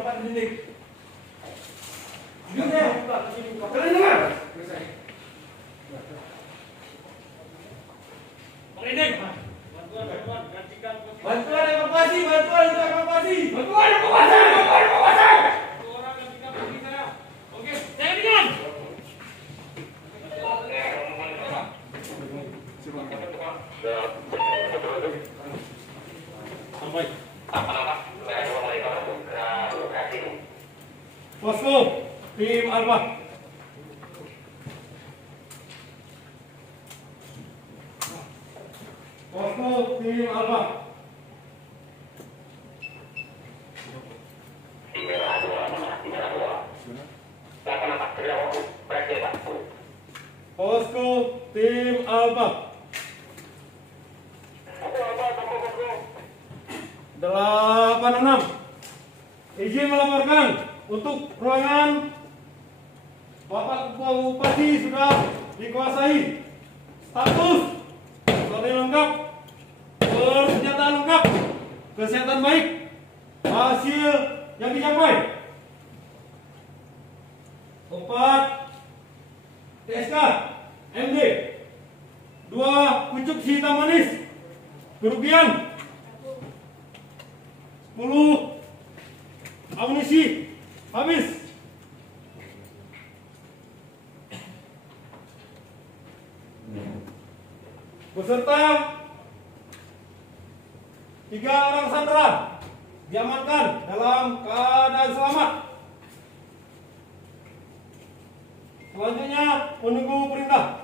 Bapak dinding. Gini, kalian dengar? Merinding. Bantuan evakuasi. Oke, saya dengan. Sampai. Posko tim Alfa. Posko tim Alfa. Posko tim Alfa. 86. Izin melaporkan untuk ruangan Bapak Bupati sudah dikuasai. Status personil lengkap, persenjataan lengkap, kesehatan baik, hasil yang dicapai 4 TSK MD, 2 pucuk hitam manis, kerugian 10 amunisi habis. Beserta 3 orang sandera diamankan dalam keadaan selamat. Selanjutnya menunggu perintah.